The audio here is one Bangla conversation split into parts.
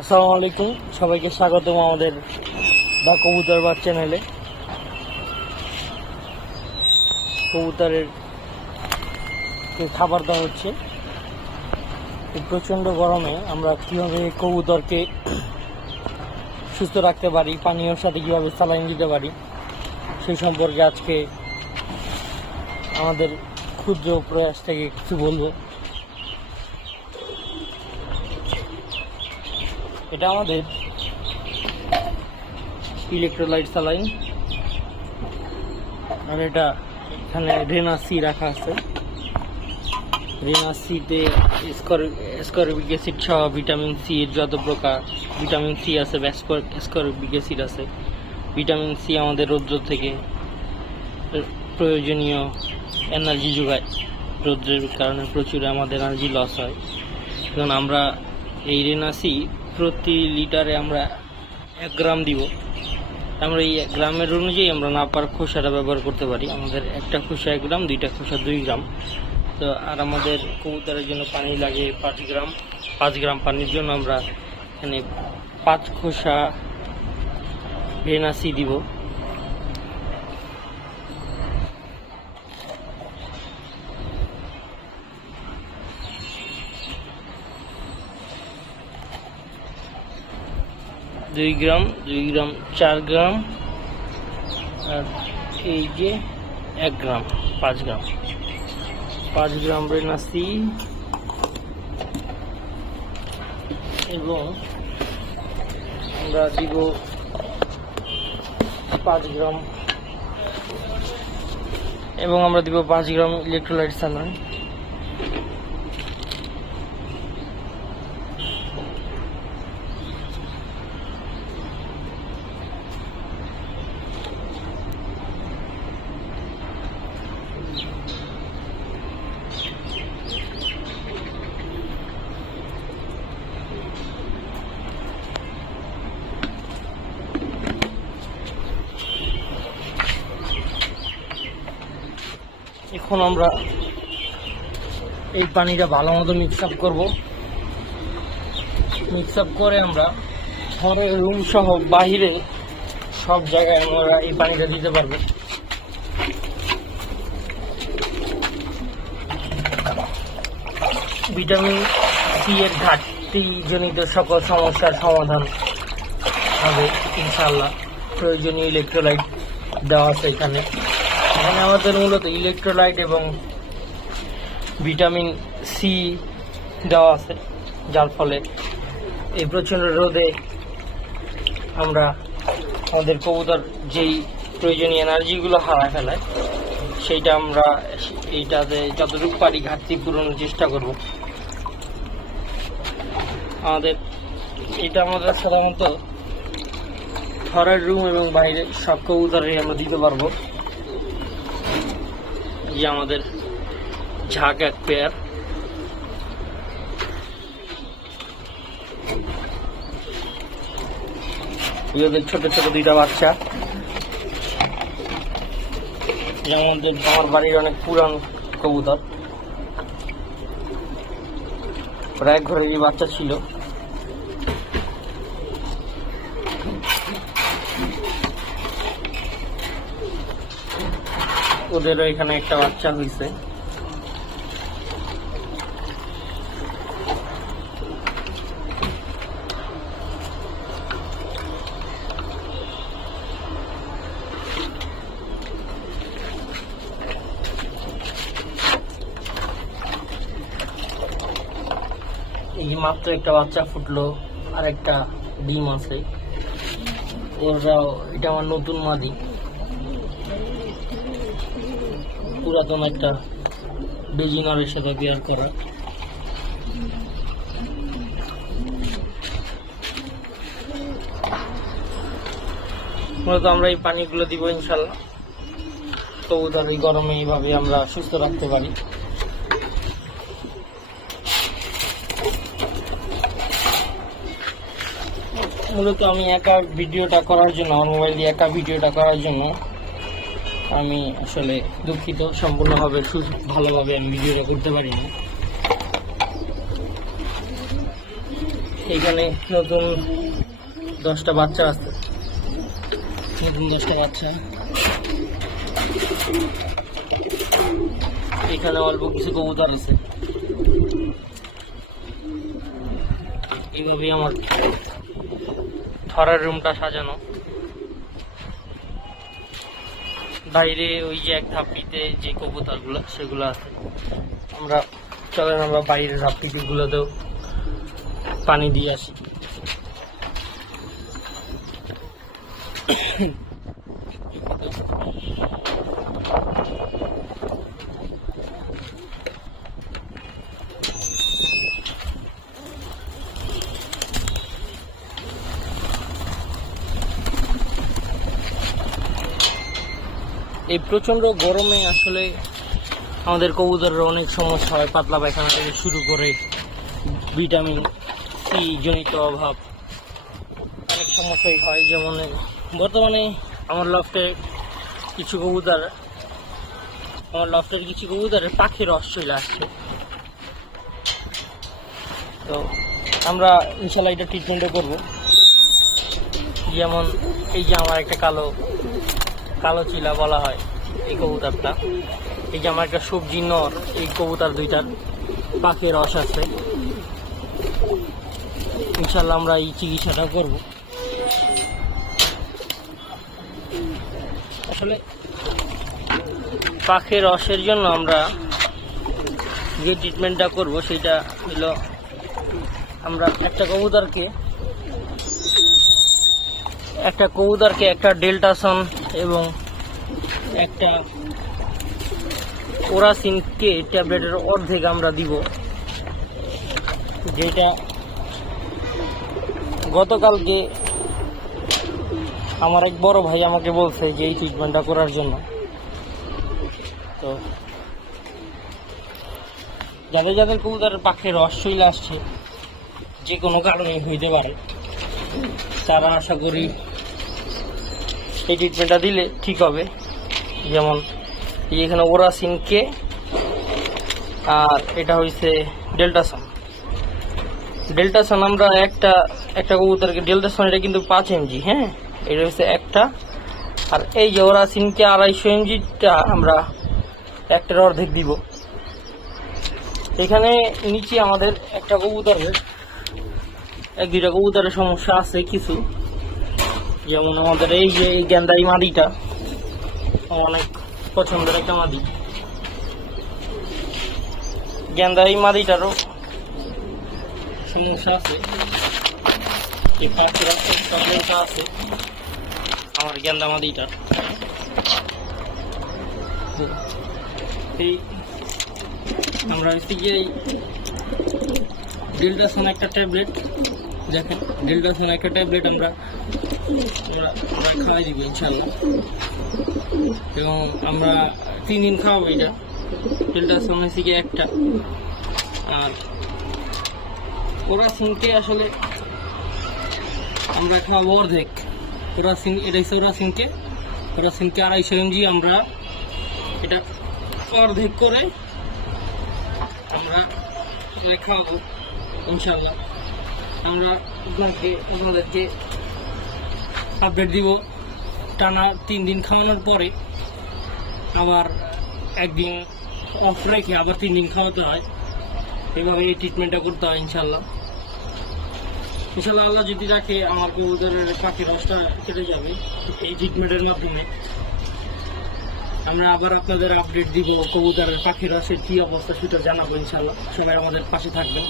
আসসালামু আলাইকুম, সবাইকে স্বাগতম আমাদের দা কবুতর বাদ চ্যানেলে। কবুতরের খাবার দেওয়া হচ্ছে। এই প্রচণ্ড গরমে আমরা কীভাবে কবুতরকে সুস্থ রাখতে পারি, পানীয়র সাথে কীভাবে স্যালাইন দিতে পারি, সেই সম্পর্কে আজকে আমাদের ক্ষুদ্র প্রয়াস থেকে কিছু বলবো। এটা আমাদের ইলেকট্রোলাইট স্যালাইন, আর এটা এখানে রেনা সি রাখা আছে। রেনা সিতে স্করবিক অ্যাসিড সহ ভিটামিন সি এর যত প্রকার ভিটামিন সি আছে, স্করবিক অ্যাসিড আছে। ভিটামিন সি আমাদের রৌদ্র থেকে প্রয়োজনীয় এনার্জি যোগায়। রৌদ্রের কারণে প্রচুর আমাদের এনার্জি লস হয়। কারণ আমরা এই রেনা সি প্রতি লিটারে আমরা 1 গ্রাম দিব। আমরা এই গ্রামের অনুযায়ী আমরা নাপার খোসাটা ব্যবহার করতে পারি। আমাদের একটা খোসা 1 গ্রাম, 2টা খোসা 2 গ্রাম। তো আর আমাদের কবুতরের জন্য পানি লাগে 5 গ্রাম। 5 গ্রাম পানির জন্য আমরা এখানে 5 খোসা রেনাসি দিব। দুই গ্রাম 4 গ্রাম, আর এই যে 1 গ্রাম 5 গ্রাম 5 গ্রাম রেনাসি, এবং আমরা দিব 5 গ্রাম ইলেকট্রোলাইট স্যালাইন। এখন আমরা এই পানিটা ভালো মতো মিক্স আপ করবো। মিক্স আপ করে আমরা ঘরের রুম সহ বাহিরে সব জায়গায় আমরা এই পানিটা দিতে পারবো। ভিটামিন সি এর ঘাটতি জনিত সকল সমস্যার সমাধান হবে ইনশাআল্লাহ। প্রয়োজনীয় ইলেকট্রোলাইট দেওয়া আছে এখানে। আমাদের মূলত ইলেকট্রোলাইট এবং ভিটামিন সি দেওয়া আছে, যার ফলে এই প্রচণ্ড রোদে আমরা আমাদের কবুতর যেই প্রয়োজনীয় এনার্জিগুলো হারায় ফেলায়, সেইটা আমরা এইটাতে যতটুকু পারি ঘাটতি পূরণের চেষ্টা করব। এটা আমাদের সাধারণত ঘরের রুম এবং বাইরে সব কবুতরে আমরা দিতে পারবো। যে আমাদের ঝাঁক 1 পেয়ার, ছোট ছোট 2টা বাচ্চা। আমার বাড়ির অনেক পুরান কবুতর, প্রায় ঘরেরই বাচ্চা ছিল। ওদেরও এখানে একটা বাচ্চা হয়েছে। এই মাত্র একটা বাচ্চা ফুটলো, আর একটা ডিম আছে। ওরাও, এটা আমার নতুন মাদি, পুরাতন একটা বেজিনারের সাথে বিয়ার করা। মূলত আমরা এই পানিগুলো দিব ইনশাল্লাহ। কবুতর এই গরমে এইভাবে আমরা সুস্থ রাখতে পারি। মূলত আমি একা ভিডিওটা করার জন্য, আমার মোবাইল দিয়ে একা ভিডিওটা করার জন্য আমি আসলে দুঃখিত। সম্পূর্ণভাবে ভালোভাবে আমি ভিডিওটা করতে পারিনি। এইখানে নতুন 10টা বাচ্চা আছে, নতুন 10টা বাচ্চা। এখানে অল্প কিছু কবুতর আছে। এইভাবেই আমার ধরার রুমটা সাজানো। বাইরে ওই যে এক ধাপিতে যে কবুতরগুলো সেগুলো আছে। চলেন আমরা বাইরের ধাপিগুলোতেও পানি দিয়ে আসি। এই প্রচন্ড গরমে আসলে আমাদের কবুতরের অনেক সমস্যা হয়, পাতলা পায়খানা থেকে শুরু করে ভিটামিন সি জনিত অভাব অনেক সমস্যাই হয়। যেমন বর্তমানে আমার লফটের কিছু কবুতরের পাখির রস চলে আসছে। তো আমরা ইনশাল্লাহ এটা ট্রিটমেন্টও করবো। যেমন এই যে আমার একটা কালো চিলা বলা হয় এই কবুতরটা, এই যে আমার একটা সবজি নর, এই কবুতর দুইটার পাখির রস আছে। ইনশাল্লাহ আমরা এই চিকিৎসাটা করব। আসলে পাখির রসের জন্য আমরা যে ট্রিটমেন্টটা করব সেটা হলো, আমরা একটা কবুতরকে একটা ডেল্টাসন এবং একটা ওরাসিনকে ট্যাবলেটের অর্ধেক আমরা দিব। যেটা গতকালকে আমার এক বড় ভাই আমাকে বলছে যে এই ট্রিটমেন্টটা করার জন্য। তো যাদের কবুতরের পাখির রস চলে আসছে, যে কোনো কারণে হইতে পারে, তারা আশা করি এই ট্রিটমেন্টটা দিলে ঠিক হবে। যেমন এখানে ওরাসিনকে আর এটা হইছে ডেল্টাসন। আমরা একটা কবুতরকে ডেল্টাসন, এটা কিন্তু 5 mg, হ্যাঁ, এটা হচ্ছে একটা। আর এই যে ওরাসিনকে 250 mg-টা আমরা একটার অর্ধেক দিব। এখানে নিচে আমাদের এক দুইটা কবুতরের সমস্যা আছে কিছু। যেমন আমাদের এই যে গেন্দারি মাদিটা অনেক পছন্দের একটা মাদি। গেন্দারি মাদিটারও সমস্যা আছে, আছে আমার গেন্দা মাদিটার। আমরা ডেল্টাসন একটা ট্যাবলেট, দেখেন ডেল্টাসন একটা ট্যাবলেট আমরা খাওয়াই দিব ইনশাল্লাহ। এবং আমরা 3 দিন খাওয়াবো এটা। ডেল্টাসন হয়েছে গিয়ে একটা। আর ওরাসিনকে আসলে আমরা খাওয়াবো অর্ধেক। এটা হচ্ছে ওরাসিনকে 250 mg আমরা এটা অর্ধেক করে আমরা খাওয়াবো ইনশাল্লাহ। আমরা আপনাদেরকে আপডেট দিব। টানা 3 দিন খাওয়ানোর পরে আবার একদিন অফ রেখে আবার 3 দিন খাওয়াতে হয়। এভাবে এই ট্রিটমেন্টটা করতে হয় ইনশাল্লাহ। আল্লাহ যদি রাখে আমার কবুতরের পাখির রসটা কেটে যাবে এই ট্রিটমেন্টের মাধ্যমে। আমরা আবার আপনাদের আপডেট দিব কবুতরের পাখির রসের কী অবস্থা সেটা জানাবো ইনশাল্লাহ। সবাই আমাদের পাশে থাকবেন।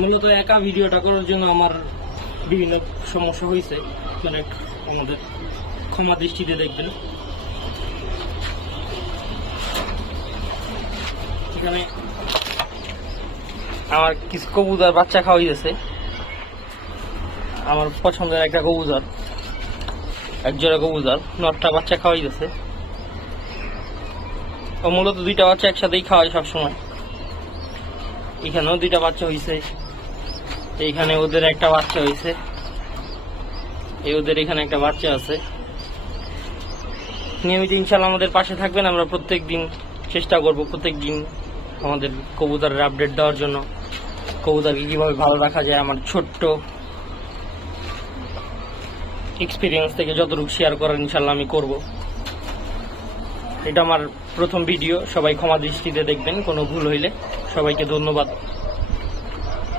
মূলত একা ভিডিওটা করার জন্য আমার বিভিন্ন সমস্যা হয়েছে, মানে আমাদের ক্ষমা দৃষ্টিতে দেখবেন। এখানে আমার কিছু কবুতর বাচ্চা খাওয়াই দিয়েছে। আমার পছন্দের একটা কবুতর, একজোড়া কবুতর, 9টা বাচ্চা খাওয়াই দিয়েছে। ও মূলত 2টা বাচ্চা একসাথেই খাওয়াই সবসময়। এখানেও 2টা বাচ্চা হয়েছে, এইখানে ওদের একটা বাচ্চা হয়েছে, ওদের এখানে একটা বাচ্চা আছে। নিয়মিত ইনশাল্লাহ আমাদের পাশে থাকবেন। আমরা প্রত্যেক দিন চেষ্টা করব প্রত্যেক দিন আমাদের কবুতরের আপডেট দেওয়ার জন্য। কবুতরকে কীভাবে ভালো রাখা যায় আমার ছোট্ট এক্সপিরিয়েন্স থেকে যতটুকু শেয়ার করার ইনশাল্লাহ আমি করব। এটা আমার প্রথম ভিডিও, সবাই ক্ষমা দৃষ্টিতে দেখবেন কোনো ভুল হইলে। সবাইকে ধন্যবাদ।